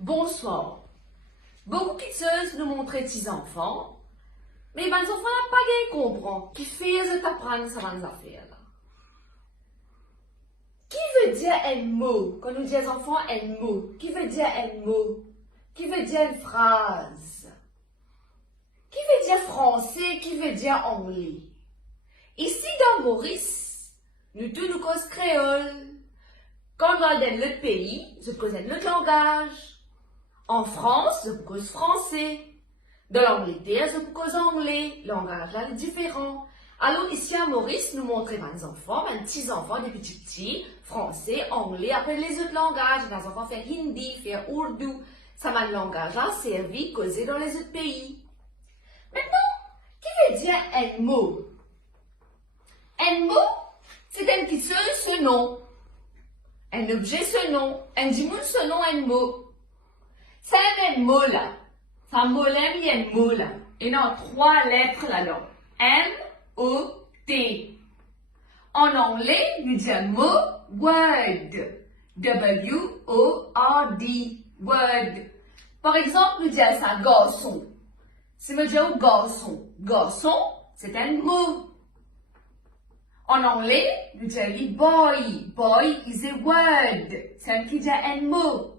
Bonsoir. Beaucoup qui se nous montrent petits enfants, mais ben, les enfants n'ont pas bien comprendre qui fait apprendre ça dans les affaires. Qui veut dire un mot? Quand nous disons enfants, un mot. Qui veut dire un mot? Qui veut dire une phrase? Qui veut dire français? Qui veut dire anglais? Ici dans Maurice, nous tous nous causons créole. Quand nous allons dans l'autre pays, je cause un autre langage. En France, je cause français. Dans l'Angleterre, je cause anglais. Le langage là est différent. Alors ici à Maurice, nous montrons les enfants, les petits enfants, des petits, français, anglais, après les autres langages. Les enfants font hindi, font ourdou. Ça m'a le langage là servi, causé dans les autres pays. Maintenant, qui veut dire un mot? Un mot, c'est un petit seul ce nom. Un objet ce nom. Un dimoun ce nom, un mot. C'est un même mot là. C'est un mot là, il y a un mot là. Et non, 3 lettres là-dedans. M-O-T. En anglais, nous disons mot word. W-O-R-D. Word. Par exemple, nous disons ça garçon. Si nous disons garçon. Garçon, c'est un mot. En anglais, nous disons boy. Boy is a word. C'est un qui dit un mot.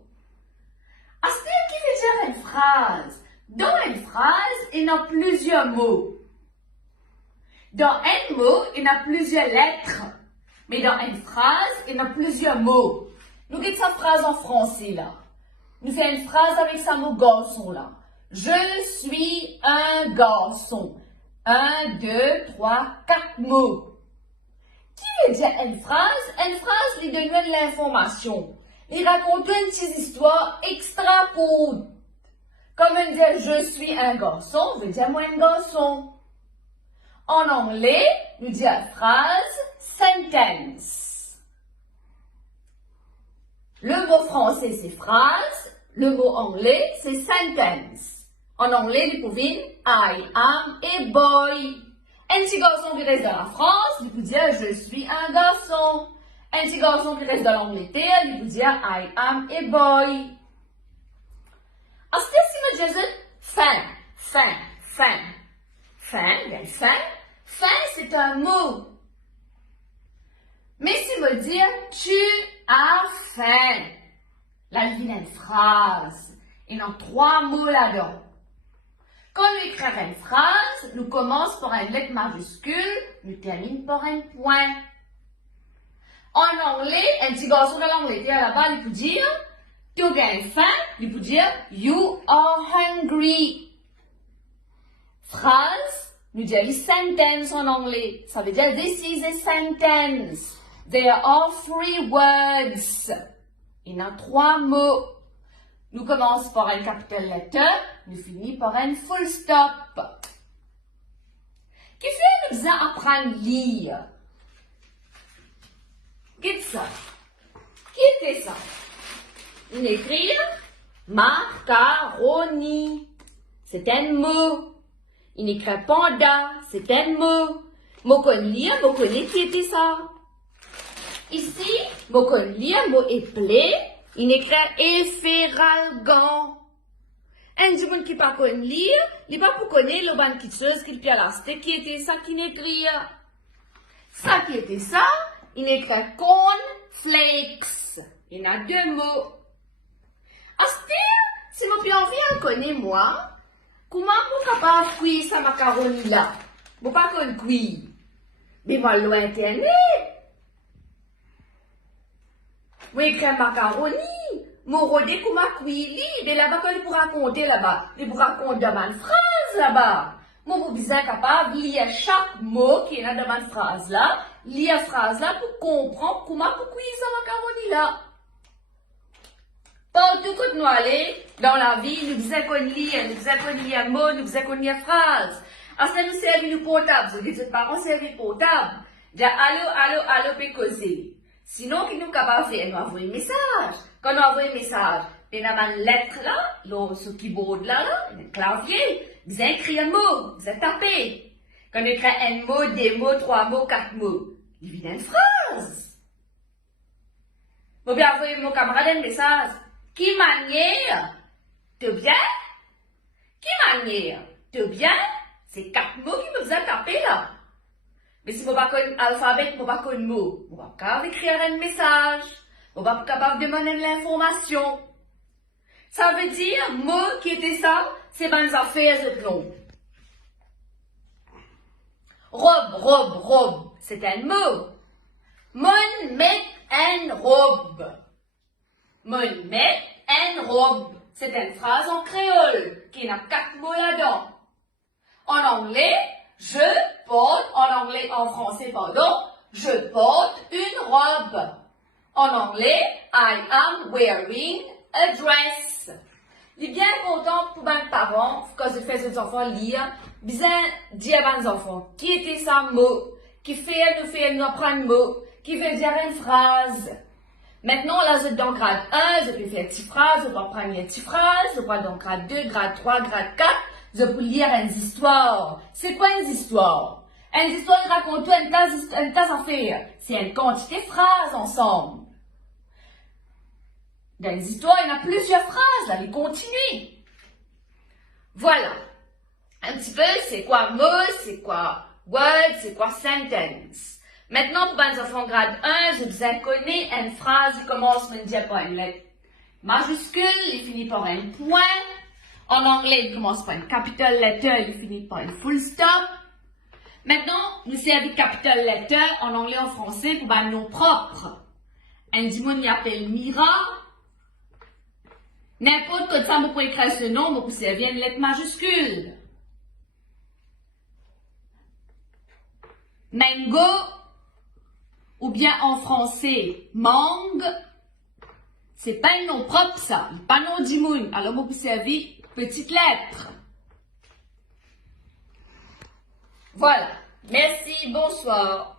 Est-ce qui veut dire une phrase? Dans une phrase, il y a plusieurs mots. Dans un mot, il y a plusieurs lettres. Mais dans une phrase, il y a plusieurs mots. Nous avons cette phrase en français là. Nous faisons une phrase avec ce mot garçon là. Je suis un garçon. 1, 2, 3, 4 mots. Qui veut dire une phrase? Une phrase lui donne de l'information. Il raconte une petite histoire extra pour. Comme on dit je suis un garçon, veut dire moi un garçon. En anglais, nous disons phrase sentence. Le mot français c'est phrase, le mot anglais c'est sentence. En anglais, vous pouvez I am a boy. Un petit garçon qui reste dans la France, il peut dire je suis un garçon. Un petit garçon qui reste dans l'Angleterre, il peut dire I am a boy. Est-ce que si nous disons fin, c'est un mot. Mais si nous disons tu as faim, là il y a une phrase. Il y a 3 mots là-dedans. Quand nous écrivons une phrase, nous commençons par une lettre majuscule, nous terminons par un point. En anglais, un petit garçon de l'Angleterre là-bas, il peut dire tu as faim, il peut dire you are hungry. Phrase, nous disons sentence en anglais. Ça veut dire this is a sentence. There are 3 words. Il y a 3 mots. Nous commençons par une capital letter, nous finissons par un full stop. Qui fait nous apprendre à lire? Qu'est-ce ça? Qui était ça? On écrit macaroni. C'est un mot. On écrit panda. C'est un mot. Mot qu'on lire, mot qu'on qui était ça? Ici, mot qu'on lire, mot éplé. Il écrit efferalgan. Un du monde qui ne pas lire, il pas pour connaître le ban qui chose qui peut l'acheter qui était ça qui n'écrit. Ça qui était ça, il écrit cornflakes. Il y en a 2 mots. Si mon envie en connaît moi, comment vous capable de cuire sa macaroni là? Vous pas qu'on cuire. Mais moi loin internet. Moi écris macaroni. Mon rodé comment cuire mais là-bas quand il pour raconter là-bas, il pour raconter dans ma phrase là-bas. Moi vous bien capable de lire chaque mot qui est là dans ma phrase là, lire phrase là pour comprendre comment pour cuire sa macaroni là. Partout que nous allons dans la vie, nous faisons qu'on lire, nous faisons qu'on lire un mot, nous faisons qu'on lire phrase. Après nous servons le portable, vous dites parents servent le portable. Dire allô, peut causer. Sinon, qui nous capable de faire, nous envoyer un message. Quand nous envoyons un message, il y a une lettre là, sur le keyboard là, un clavier, vous écrivez un mot, vous tapez. Quand on écrit un mot, 2 mots, 3 mots, 4 mots, il vient une phrase. Vous bien envoyer mon camarade un message. Qui manière de bien? Qui manière de bien? C'est 4 mots qui me faisaient taper là. Mais si je ne connais pas l'alphabet, je ne connais pas le mot. Je ne peux pas écrire un message. Je ne suis pas capable de demander de l'information. Ça veut dire, mot qui était ça, c'est bonnes affaires de plomb. Robe, c'est un mot. Mon met une robe. Mon met une robe. C'est une phrase en créole qui n'a 4 mots là-dedans. En anglais, en français, pardon, je porte une robe. En anglais, I am wearing a dress. Il est bien important pour mes parents, quand je fais aux enfants lire, bien dire à mes enfants, qui était ça mot, qui fait nous apprendre un mot, qui veut dire une phrase. Maintenant, là, je suis dans grade 1, je peux faire une petite phrase, je peux apprendre une petite phrase, je peux dans grade 2, grade 3, grade 4, je peux lire une histoire. C'est quoi une histoire? Une histoire raconte une tasse à faire. C'est une quantité de phrases ensemble. Dans les histoires, il y en a plusieurs phrases, là, les continuer. Voilà. Un petit peu, c'est quoi mot, c'est quoi word, c'est quoi sentence. Maintenant, pour les enfants grade 1, je vous ai connu une phrase qui commence par une lettre majuscule, il finit par un point. En anglais, il commence par une capital letter, il finit par une full stop. Maintenant, nous servons capital letter en anglais, en français, pour un nom propre. Un dimon y appelle Mira. N'importe quoi de ça, vous pouvez écrire ce nom, vous pouvez servir une lettre majuscule. Mango, ou bien en français, mangue, c'est pas un nom propre ça, pas un nom d'imoun. Alors vous pouvez servir petite lettre. Voilà. Merci, bonsoir.